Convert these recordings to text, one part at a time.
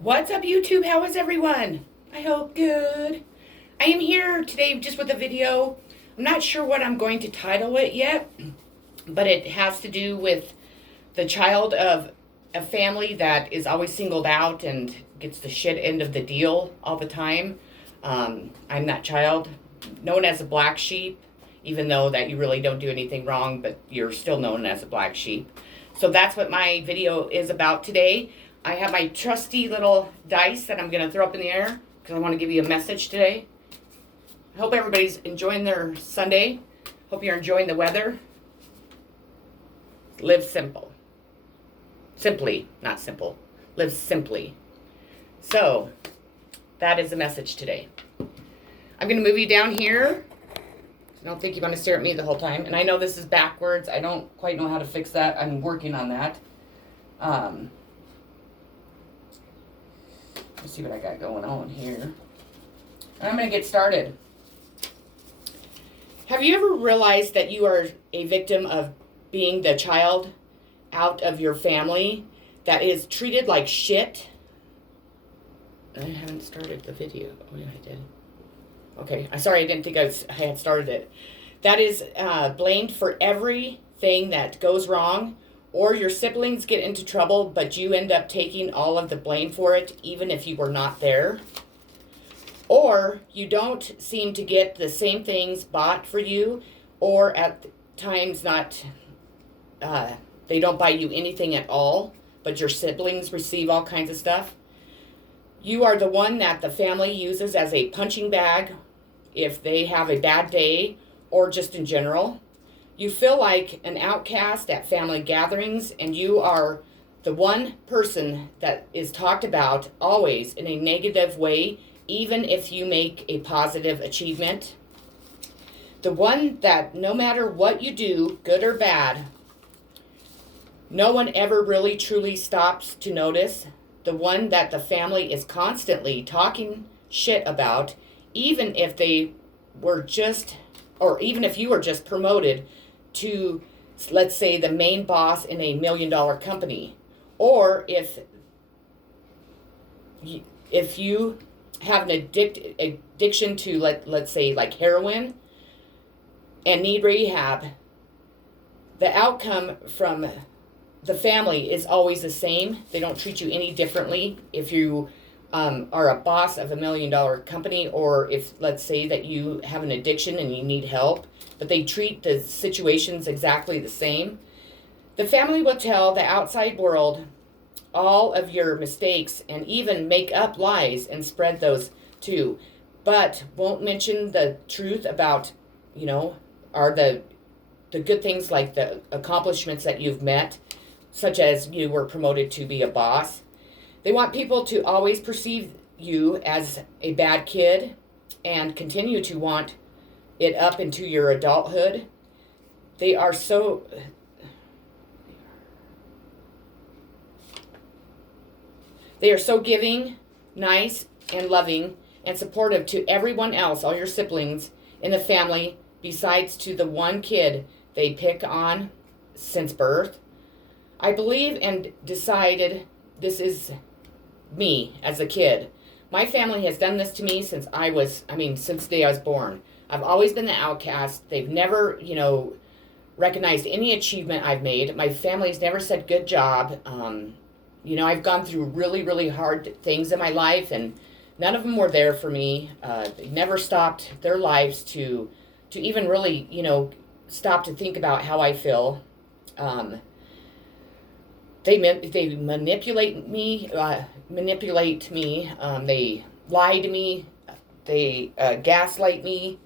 What's up, YouTube? How is everyone? I hope good. I am here today just with a video. I'm not sure what I'm going to title it yet, but it has to do with the child of a family that is always singled out and gets the shit end of the deal all the time. I'm that child, known as a black sheep, even though that you really don't do anything wrong, but you're still known as a black sheep. So that's what my video is about today. I have my trusty little dice that I'm going to throw up in the air because I want to give you a message today. I hope everybody's enjoying their Sunday. Hope you're enjoying the weather. Live simple. Simply, not simple. Live simply. So, that is the message today. I'm going to move you down here. I don't think you're going to stare at me the whole time. And I know this is backwards. I don't quite know how to fix that. I'm working on that. Let's see what I got going on here. And I'm going to get started. Have you ever realized that you are a victim of being the child out of your family that is treated like shit? I haven't started the video. Oh, yeah, I did. Okay, I'm sorry, I didn't think I had started it. That is blamed for everything that goes wrong, or your siblings get into trouble, but you end up taking all of the blame for it, even if you were not there. Or you don't seem to get the same things bought for you, or at times they don't buy you anything at all, but your siblings receive all kinds of stuff. You are the one that the family uses as a punching bag if they have a bad day or just in general. You feel like an outcast at family gatherings, and you are the one person that is talked about always in a negative way, even if you make a positive achievement. The one that no matter what you do, good or bad, no one ever really truly stops to notice. The one that the family is constantly talking shit about, even if they were just, or even if you were just promoted to, let's say, the main boss in a $1 million company, or if you have an addiction to, let's say, like heroin and need rehab, the outcome from the family is always the same. They don't treat you any differently if you are a boss of $1 million company, or if, let's say, that you have an addiction and you need help, but they treat the situations exactly the same. The family will tell the outside world all of your mistakes and even make up lies and spread those too, but won't mention the truth about, are the good things, like the accomplishments that you've met, such as you were promoted to be a boss. They want people to always perceive you as a bad kid and continue to want it up into your adulthood. They are so giving, nice, and loving, and supportive to everyone else, all your siblings in the family, besides to the one kid they pick on since birth. I believe and decided this is me as a kid. My family has done this to me since since the day I was born. I've always been the outcast. They've never, recognized any achievement I've made. My family's never said good job. I've gone through really, really hard things in my life, and none of them were there for me. They never stopped their lives to even really, stop to think about how I feel. They manipulate me. They lie to me. They gaslight me.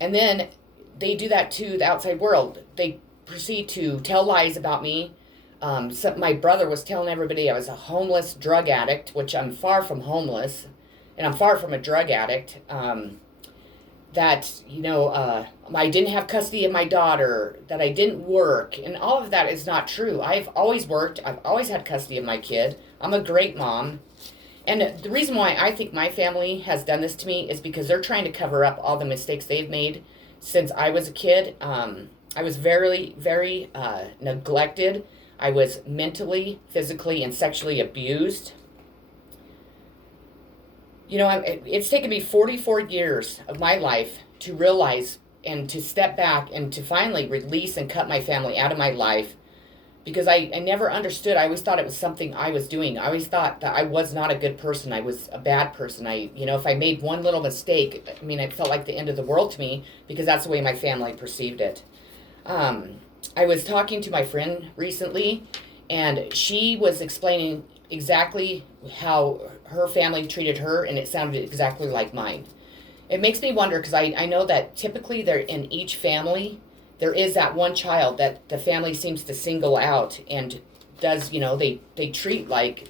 And then they do that to the outside world. They proceed to tell lies about me. My brother was telling everybody I was a homeless drug addict, which I'm far from homeless, and I'm far from a drug addict. That, I didn't have custody of my daughter, that I didn't work, and all of that is not true. I've always worked. I've always had custody of my kid. I'm a great mom. And the reason why I think my family has done this to me is because they're trying to cover up all the mistakes they've made since I was a kid. I was very, very neglected. I was mentally, physically, and sexually abused. It's taken me 44 years of my life to realize and to step back and to finally release and cut my family out of my life, because I never understood. I always thought it was something I was doing. I always thought that I was not a good person. I was a bad person. If I made one little mistake, it felt like the end of the world to me, because that's the way my family perceived it. I was talking to my friend recently, and she was explaining exactly how her family treated her, and it sounded exactly like mine. It makes me wonder, because I know that typically there in each family, there is that one child that the family seems to single out and does, they treat like,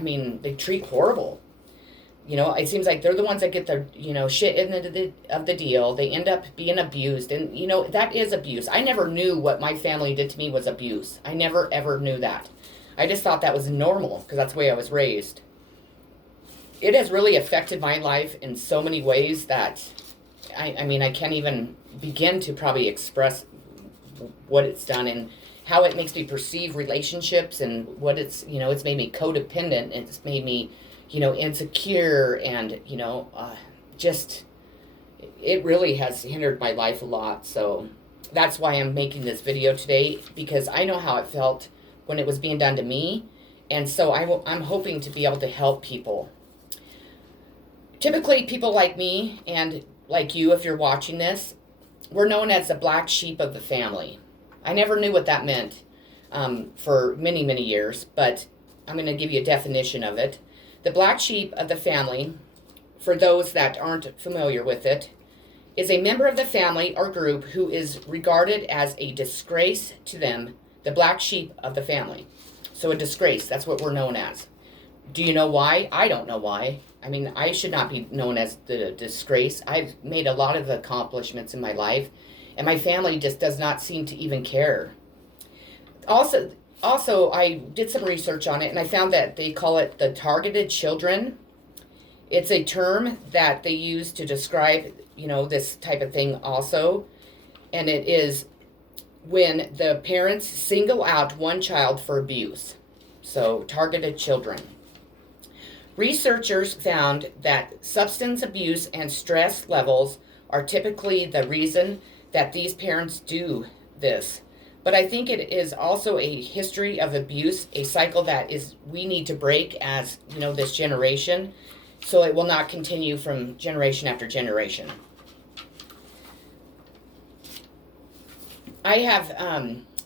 they treat horrible. It seems like they're the ones that get the, shit of the deal. They end up being abused. And, that is abuse. I never knew what my family did to me was abuse. I never, ever knew that. I just thought that was normal, because that's the way I was raised. It has really affected my life in so many ways that, I can't even begin to probably express what it's done and how it makes me perceive relationships, and what it's made me codependent. It's made me, insecure, and, just, it really has hindered my life a lot. So that's why I'm making this video today, because I know how it felt when it was being done to me. And so I'm hoping to be able to help people. Typically, people like me, and like you, if you're watching this, we're known as the black sheep of the family. I never knew what that meant for many, many years, but I'm going to give you a definition of it. The black sheep of the family, for those that aren't familiar with it, is a member of the family or group who is regarded as a disgrace to them, the black sheep of the family. So a disgrace, that's what we're known as. Do you know why? I don't know why. I should not be known as the disgrace. I've made a lot of accomplishments in my life, and my family just does not seem to even care. Also, I did some research on it, and I found that they call it the targeted children. It's a term that they use to describe, this type of thing also. And it is when the parents single out one child for abuse. So, targeted children. Researchers found that substance abuse and stress levels are typically the reason that these parents do this. But I think it is also a history of abuse, a cycle that we need to break as, this generation, so it will not continue from generation after generation. I have,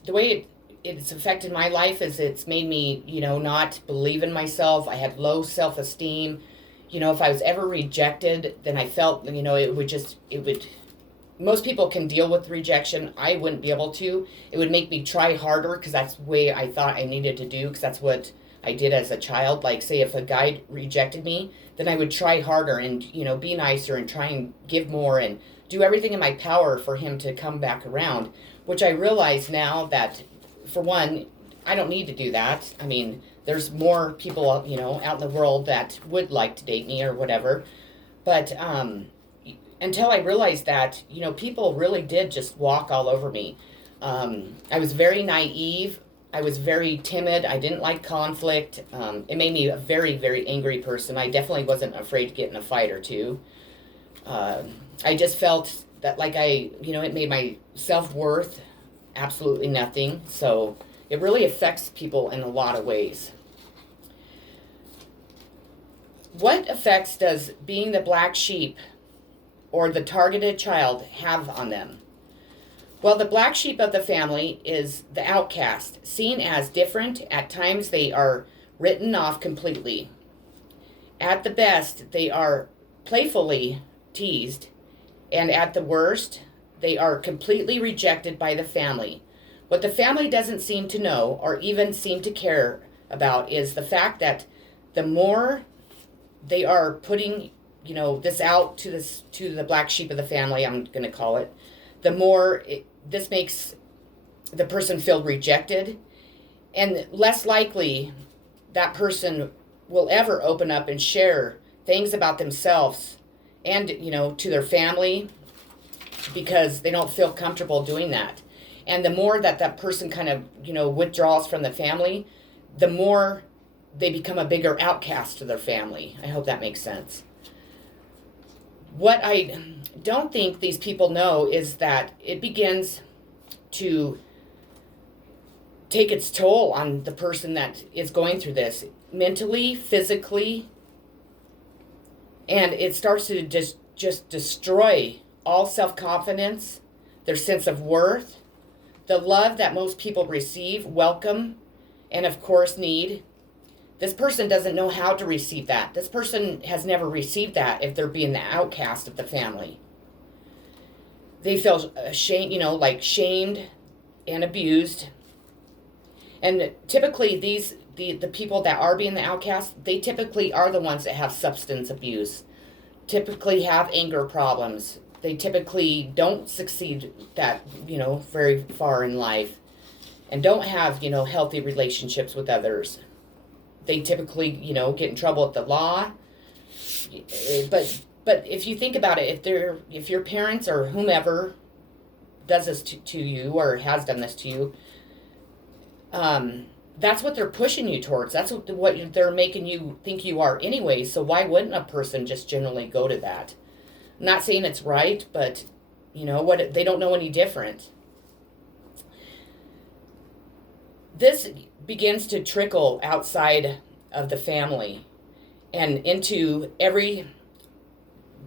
the way it's affected my life is it's made me, not believe in myself. I had low self-esteem. If I was ever rejected, then I felt, most people can deal with rejection. I wouldn't be able to. It would make me try harder, because that's the way I thought I needed to do, because that's what I did as a child. Like, say, if a guy rejected me, then I would try harder and, be nicer and try and give more and do everything in my power for him to come back around, which I realize now that, for one, I don't need to do that. There's more people, out in the world that would like to date me or whatever. But, until I realized that, people really did just walk all over me. I was very naive. I was very timid. I didn't like conflict. It made me a very, very angry person. I definitely wasn't afraid to get in a fight or two. I just felt that it made my self-worth absolutely nothing. So it really affects people in a lot of ways. What effects does being the black sheep or the targeted child have on them? Well, the black sheep of the family is the outcast, seen as different. At times they are written off completely. At the best, they are playfully teased, and at the worst, they are completely rejected by the family. What the family doesn't seem to know or even seem to care about is the fact that the more they are putting, this out to the black sheep of the family, I'm going to call it, the more this makes the person feel rejected, and less likely that person will ever open up and share things about themselves and, to their family, because they don't feel comfortable doing that. And the more that person kind of, withdraws from the family, the more they become a bigger outcast to their family. I hope that makes sense. What I don't think these people know is that it begins to take its toll on the person that is going through this, mentally, physically, and it starts to just destroy all self-confidence, their sense of worth, the love that most people receive, welcome, and of course need. This person doesn't know how to receive that. This person has never received that if they're being the outcast of the family. They feel ashamed, like shamed and abused. And typically the people that are being the outcast, they typically are the ones that have substance abuse, typically have anger problems. They typically don't succeed that, very far in life, and don't have, healthy relationships with others. They typically, get in trouble at the law. But if you think about it, if your parents or whomever does this to you or has done this to you, that's what they're pushing you towards. That's what they're making you think you are anyway. So why wouldn't a person just generally go to that? I'm not saying it's right, but what, they don't know any different. This begins to trickle outside of the family and into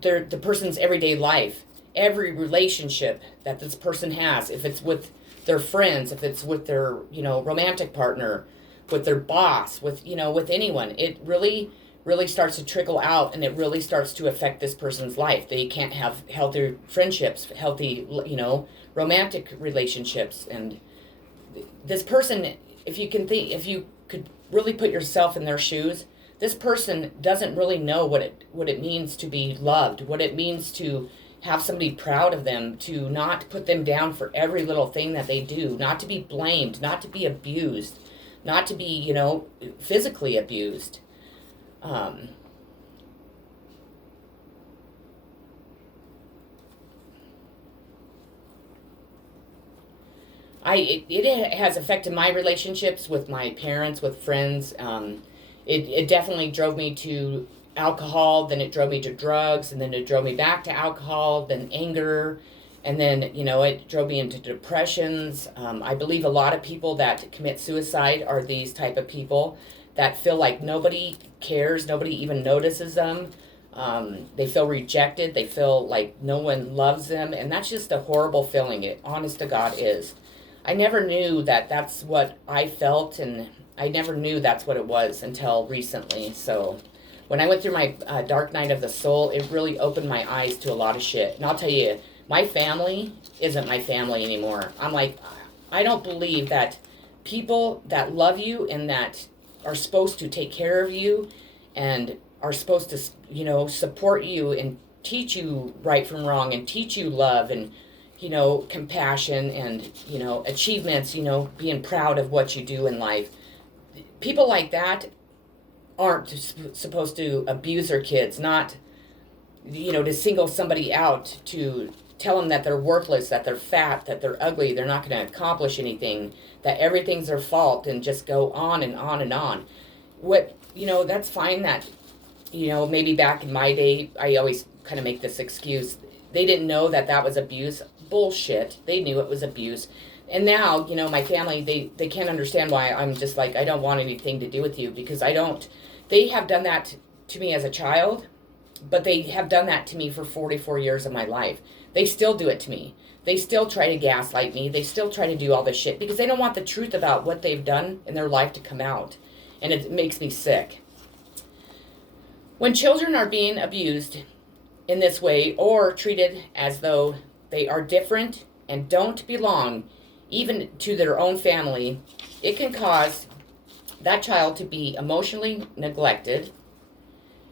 the person's everyday life, every relationship that this person has, if it's with their friends, if it's with their, romantic partner, with their boss, with anyone. It really starts to trickle out, and it really starts to affect this person's life. They can't have healthy friendships, healthy, romantic relationships. And this person, if you could really put yourself in their shoes, this person doesn't really know what it means to be loved, what it means to have somebody proud of them, to not put them down for every little thing that they do, not to be blamed, not to be abused, not to be, physically abused. It has affected my relationships with my parents, with friends. It definitely drove me to alcohol, then it drove me to drugs, and then it drove me back to alcohol, then anger, and then, it drove me into depressions. I believe a lot of people that commit suicide are these type of people that feel like nobody cares, nobody even notices them. They feel rejected, they feel like no one loves them, and that's just a horrible feeling. It, honest to God, is. I never knew that that's what I felt, and I never knew that's what it was until recently. So when I went through my dark night of the soul, it really opened my eyes to a lot of shit. And I'll tell you, my family isn't my family anymore. I'm like, I don't believe that people that love you and that are supposed to take care of you and are supposed to, support you and teach you right from wrong and teach you love and, compassion and, achievements, being proud of what you do in life. People like that aren't supposed to abuse their kids, not, to single somebody out, to tell them that they're worthless, that they're fat, that they're ugly, they're not going to accomplish anything, that everything's their fault, and just go on and on and on. That's fine that, maybe back in my day, I always kind of make this excuse. They didn't know that was abuse. Bullshit. They knew it was abuse. And now, my family, they can't understand why I'm just like, I don't want anything to do with you, because they have done that to me as a child, but they have done that to me for 44 years of my life. They still do it to me. They still try to gaslight me. They still try to do all this shit because they don't want the truth about what they've done in their life to come out. And it makes me sick. When children are being abused in this way or treated as though they are different and don't belong even to their own family, it can cause that child to be emotionally neglected.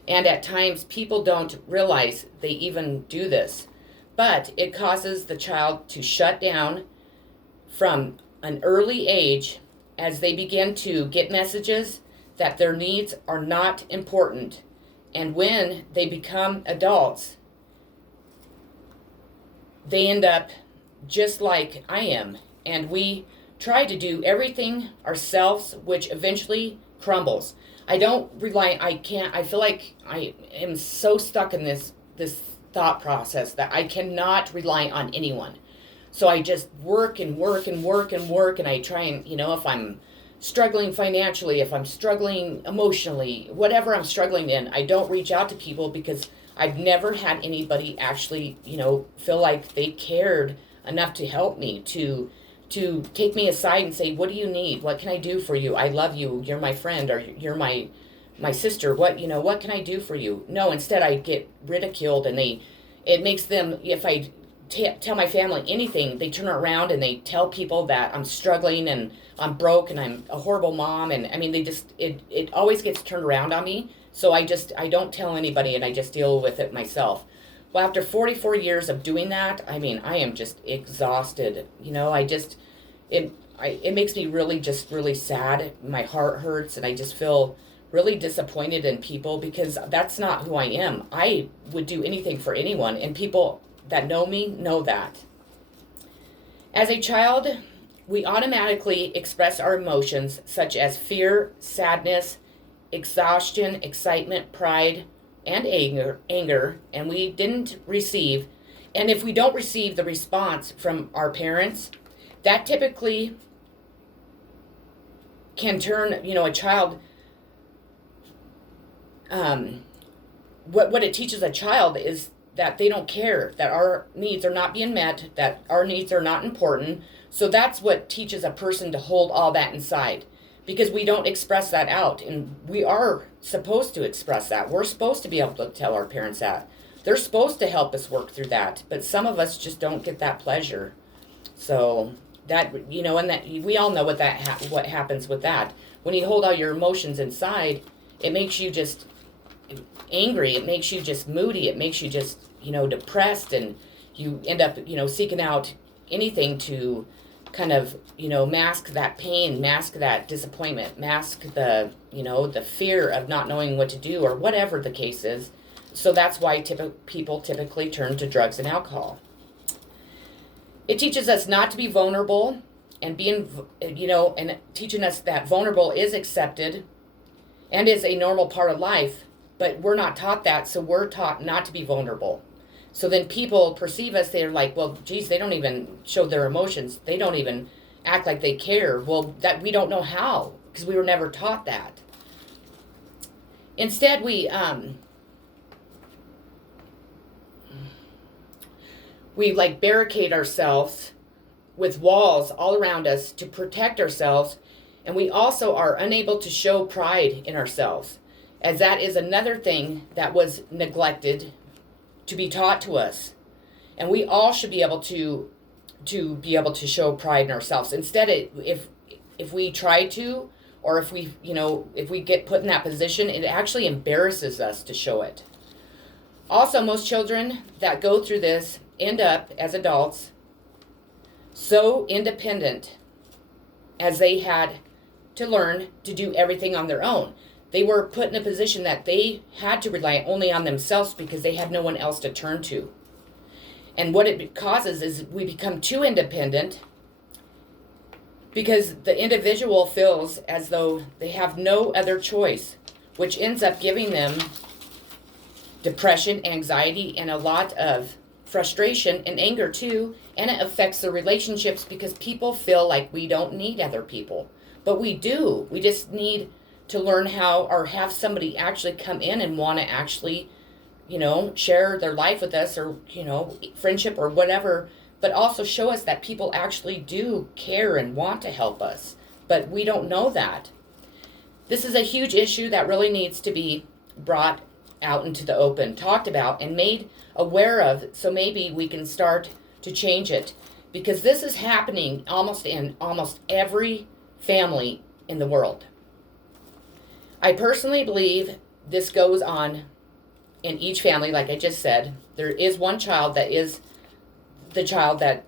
And at times people don't realize they even do this. But it causes the child to shut down from an early age as they begin to get messages that their needs are not important. And when they become adults, they end up just like I am. And we try to do everything ourselves, which eventually crumbles. I don't rely, I feel like I am so stuck in this thought process that I cannot rely on anyone. So I just work and work and work and work, and I try and, if I'm struggling financially, if I'm struggling emotionally, whatever I'm struggling in, I don't reach out to people because I've never had anybody actually, feel like they cared enough to help me, to take me aside and say, what do you need? What can I do for you? I love you. You're my friend, or you're my sister. What can I do for you? No, instead I get ridiculed, and it makes them, if I tell my family anything, they turn around and they tell people that I'm struggling and I'm broke and I'm a horrible mom. And I mean, it always gets turned around on me. So I don't tell anybody, and I just deal with it myself. Well, after 44 years of doing that, I mean, I am just exhausted. It makes me really sad. My heart hurts, and I just feel really disappointed in people because that's not who I am. I would do anything for anyone, and people that know me know that. As a child, we automatically express our emotions such as fear, sadness, exhaustion, excitement, pride, and anger, and we didn't receive, and if we don't receive the response from our parents, that typically can turn, a child, what it teaches a child is that they don't care, that our needs are not being met, that our needs are not important. So that's what teaches a person to hold all that inside, because we don't express that out, and we are supposed to express that. We're supposed to be able to tell our parents that. They're supposed to help us work through that, but some of us just don't get that pleasure. So that, and that we all know what what happens with that. When you hold all your emotions inside, it makes you just angry. It makes you just moody. It makes you just, depressed, and you end up, seeking out anything to kind of, mask that pain, mask that disappointment, mask the, the fear of not knowing what to do, or whatever the case is. So that's why people typically turn to drugs and alcohol. It teaches us not to be vulnerable, and being, and teaching us that vulnerable is accepted and is a normal part of life, but we're not taught that, so we're taught not to be vulnerable. So then people perceive us, they're like, well, geez, they don't even show their emotions. They don't even act like they care. Well, that we don't know how, because we were never taught that. Instead, we like barricade ourselves with walls all around us to protect ourselves, and we also are unable to show pride in ourselves, as that is another thing that was neglected to be taught to us. And we all should be able to be able to show pride in ourselves. Instead, if we try to, or if we, if we get put in that position, it actually embarrasses us to show it. Also, most children that go through this end up as adults so independent, as they had to learn to do everything on their own. They were put in a position that they had to rely only on themselves because they had no one else to turn to. And what it causes is we become too independent, because the individual feels as though they have no other choice, which ends up giving them depression, anxiety, and a lot of frustration and anger too. And it affects the relationships, because people feel like we don't need other people. But we do. We just need to learn how, or have somebody actually come in and want to actually, share their life with us, or, friendship or whatever, but also show us that people actually do care and want to help us. But we don't know that. This is a huge issue that really needs to be brought out into the open, talked about, and made aware of, so maybe we can start to change it. Because this is happening in almost every family in the world. I personally believe this goes on in each family. Like I just said, there is one child that is the child that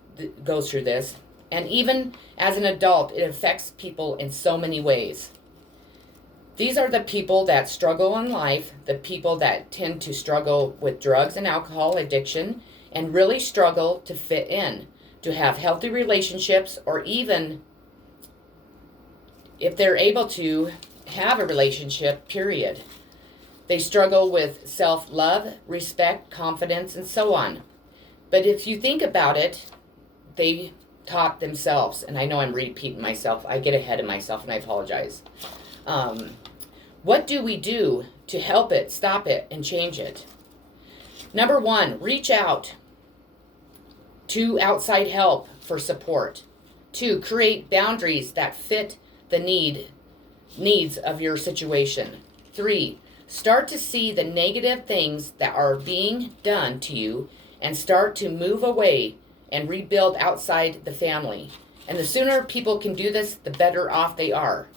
goes through this. And even as an adult, it affects people in so many ways. These are the people that struggle in life, the people that tend to struggle with drugs and alcohol addiction, and really struggle to fit in, to have healthy relationships, or even, if they're able to, have a relationship, period. They struggle with self-love, respect, confidence, and so on. But if you think about it, they taught themselves, and I know I'm repeating myself. I get ahead of myself, and I apologize. What do we do to help it, stop it, and change it? Number one, reach out to outside help for support. Two, create boundaries that fit the needs of your situation. Three, start to see the negative things that are being done to you and start to move away and rebuild outside the family. And the sooner people can do this, the better off they are.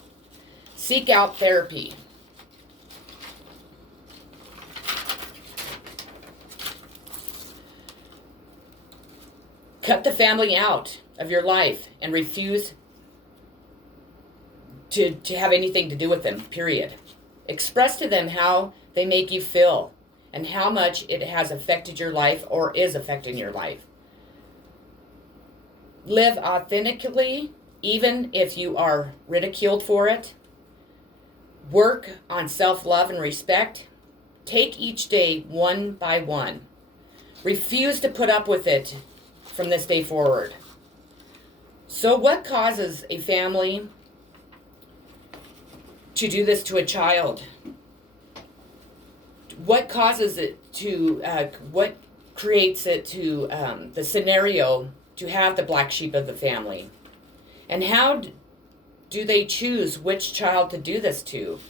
Seek out therapy. Cut the family out of your life and refuse to have anything to do with them, period. Express to them how they make you feel and how much it has affected your life or is affecting your life. Live authentically, even if you are ridiculed for it. Work on self-love and respect. Take each day one by one. Refuse to put up with it from this day forward. So what causes a family to do this to a child? What causes it to, what creates it to, the scenario to have the black sheep of the family? And how do they choose which child to do this to?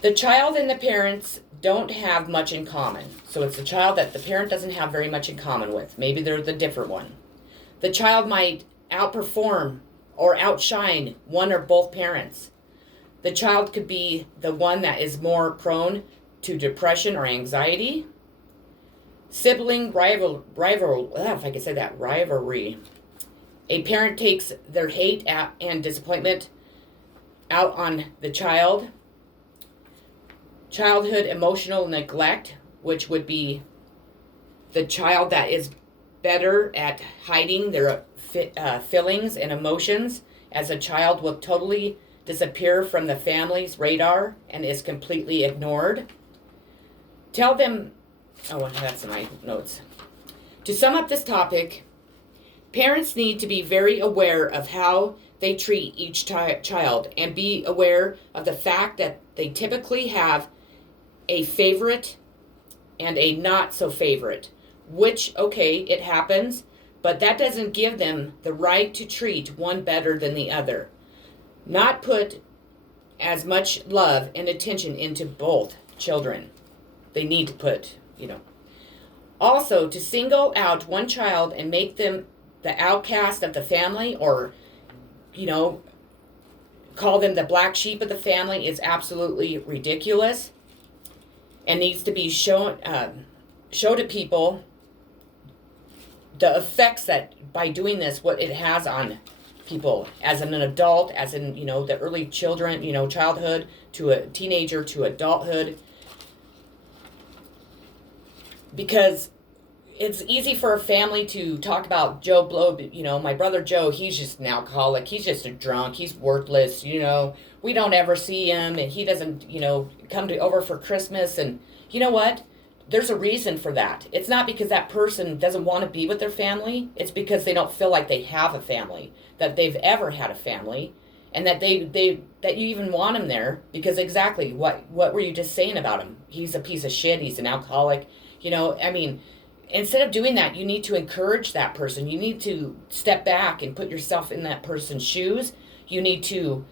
The child and the parents don't have much in common. So it's the child that the parent doesn't have very much in common with. Maybe they're the different one. The child might outperform or outshine one or both parents. The child could be the one that is more prone to depression or anxiety. Sibling rivalry. A parent takes their hate and disappointment out on the child. Childhood emotional neglect, which would be the child that is better at hiding their feelings and emotions, as a child will totally disappear from the family's radar and is completely ignored. Tell them, that's in my notes. To sum up this topic, parents need to be very aware of how they treat each child and be aware of the fact that they typically have a favorite and a not so favorite, which, okay, it happens, but that doesn't give them the right to treat one better than the other. Not put as much love and attention into both children. They need to put, Also, to single out one child and make them the outcast of the family or, call them the black sheep of the family is absolutely ridiculous and needs to be show to people the effects that by doing this, what it has on people as an adult, as in, the early children, childhood to a teenager to adulthood. Because it's easy for a family to talk about Joe Blow, my brother Joe, he's just an alcoholic, he's just a drunk, he's worthless, we don't ever see him, and he doesn't, come over for Christmas, and you know what? There's a reason for that. It's not because that person doesn't want to be with their family, it's because they don't feel like they have a family, that they've ever had a family, and that that you even want him there, because exactly, what were you just saying about him? He's a piece of shit, he's an alcoholic, instead of doing that, you need to encourage that person. You need to step back and put yourself in that person's shoes. You need to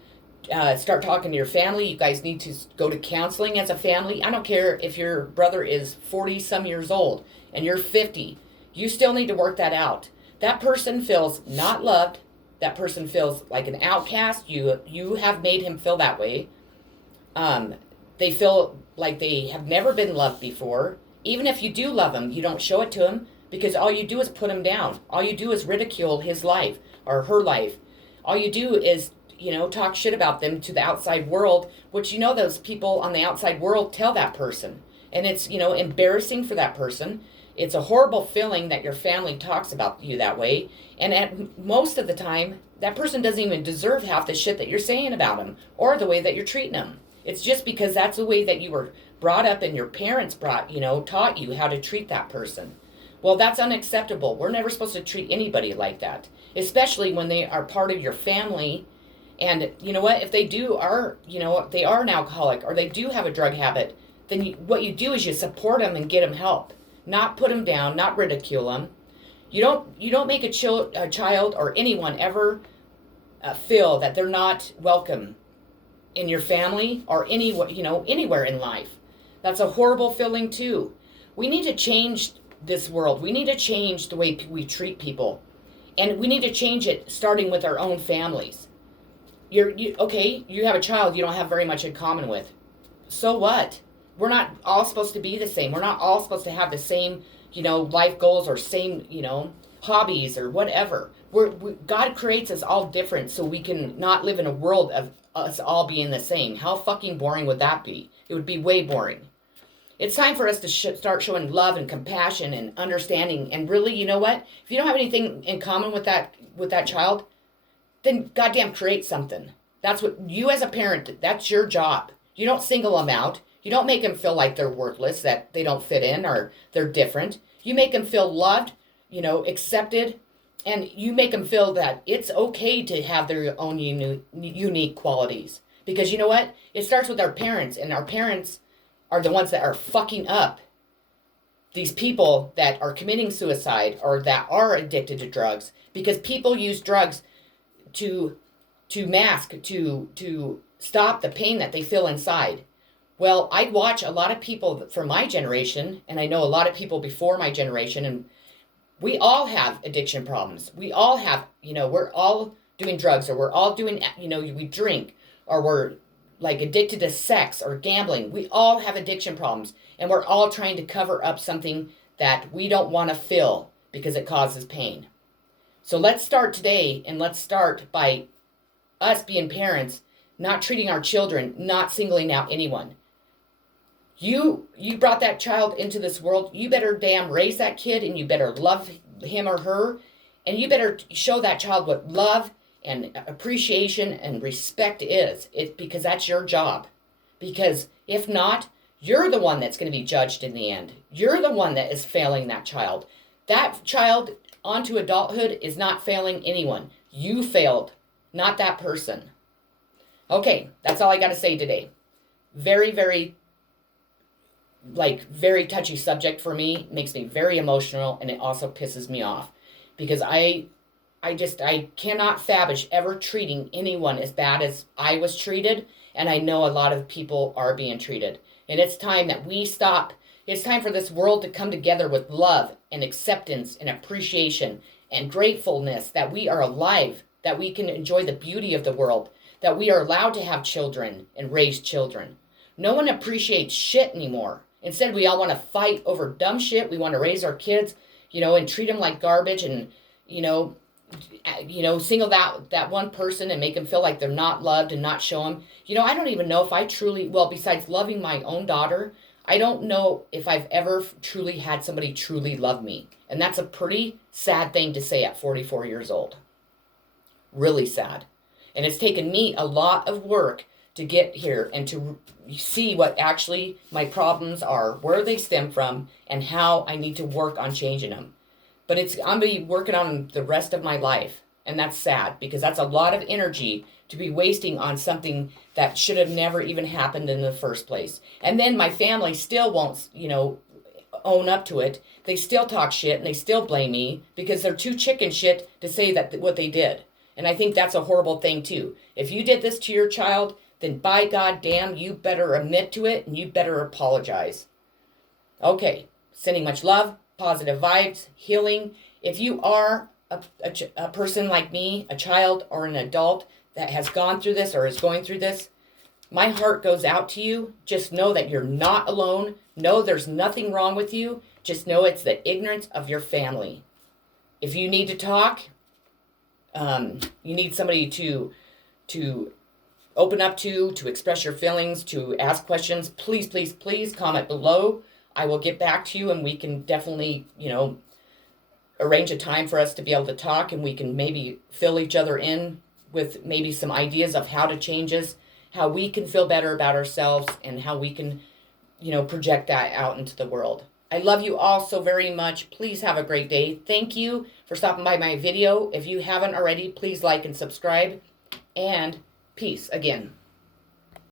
start talking to your family. You guys need to go to counseling as a family. I don't care if your brother is 40-some years old and you're 50. You still need to work that out. That person feels not loved. That person feels like an outcast. You have made him feel that way. They feel like they have never been loved before. Even if you do love him, you don't show it to him because all you do is put him down. All you do is ridicule his life or her life. All you do is, talk shit about them to the outside world, which those people on the outside world tell that person. And it's, embarrassing for that person. It's a horrible feeling that your family talks about you that way. And at most of the time, that person doesn't even deserve half the shit that you're saying about them or the way that you're treating them. It's just because that's the way that you were brought up and your parents taught you how to treat that person. Well, that's unacceptable. We're never supposed to treat anybody like that, especially when they are part of your family. And you know what? If they they are an alcoholic or they do have a drug habit, then what you do is you support them and get them help, not put them down, not ridicule them. You don't make a child or anyone ever feel that they're not welcome in your family or anywhere in life. That's a horrible feeling too. We need to change this world. We need to change the way we treat people, and we need to change it starting with our own families. You have a child you don't have very much in common with. So what? We're not all supposed to be the same. We're not all supposed to have the same, life goals or same, hobbies or whatever. God creates us all different so we can not live in a world of us all being the same. How fucking boring would that be? It would be way boring. It's time for us to start showing love and compassion and understanding. And really, you know what? If you don't have anything in common with that child, then goddamn create something. That's what you as a parent, that's your job. You don't single them out. You don't make them feel like they're worthless, that they don't fit in or they're different. You make them feel loved, accepted, and you make them feel that it's okay to have their own unique qualities. Because you know what? It starts with our parents, and our parents are the ones that are fucking up these people that are committing suicide or that are addicted to drugs, because people use drugs to mask, to stop the pain that they feel inside. Well, I watch a lot of people from my generation, and I know a lot of people before my generation, and we all have addiction problems. We all have, we're all doing drugs, or we're all doing, we drink, or we're like addicted to sex or gambling. We all have addiction problems, and we're all trying to cover up something that we don't want to feel because it causes pain. So let's start today, and let's start by us being parents, not treating our children, not singling out anyone. You brought that child into this world. You better damn raise that kid, and you better love him or her, and you better show that child what love and appreciation and respect is. Because that's your job. Because if not, you're the one that's going to be judged in the end. You're the one that is failing that child. That child onto adulthood is not failing anyone. You failed, not that person. Okay, that's all I got to say today. Very, very touchy subject for me. Makes me very emotional, and it also pisses me off because I cannot fabish ever treating anyone as bad as I was treated, and I know a lot of people are being treated. And it's time that we stop. It's time for this world to come together with love and acceptance and appreciation and gratefulness that we are alive, that we can enjoy the beauty of the world, that we are allowed to have children and raise children. No one appreciates shit anymore. Instead, we all want to fight over dumb shit. We want to raise our kids, and treat them like garbage, and, single that one person and make them feel like they're not loved and not show them. I don't even know if I truly, besides loving my own daughter, I don't know if I've ever truly had somebody truly love me. And that's a pretty sad thing to say at 44 years old. Really sad. And it's taken me a lot of work to get here and to see what actually my problems are, where they stem from, and how I need to work on changing them. But I'm going to be working on the rest of my life. And that's sad, because that's a lot of energy to be wasting on something that should have never even happened in the first place. And then my family still won't, own up to it. They still talk shit and they still blame me because they're too chicken shit to say that what they did. And I think that's a horrible thing too. If you did this to your child, then by God damn, you better admit to it and you better apologize. Okay, sending much love, positive vibes, healing. If you are a person like me, a child or an adult that has gone through this or is going through this, my heart goes out to you. Just know that you're not alone. Know there's nothing wrong with you. Just know it's the ignorance of your family. If you need to talk, you need somebody to open up to express your feelings, to ask questions, please, please, please comment below. I will get back to you, and we can definitely, arrange a time for us to be able to talk, and we can maybe fill each other in with maybe some ideas of how to change us, how we can feel better about ourselves, and how we can, project that out into the world. I love you all so very much. Please have a great day. Thank you for stopping by my video. If you haven't already, please like and subscribe. And peace again.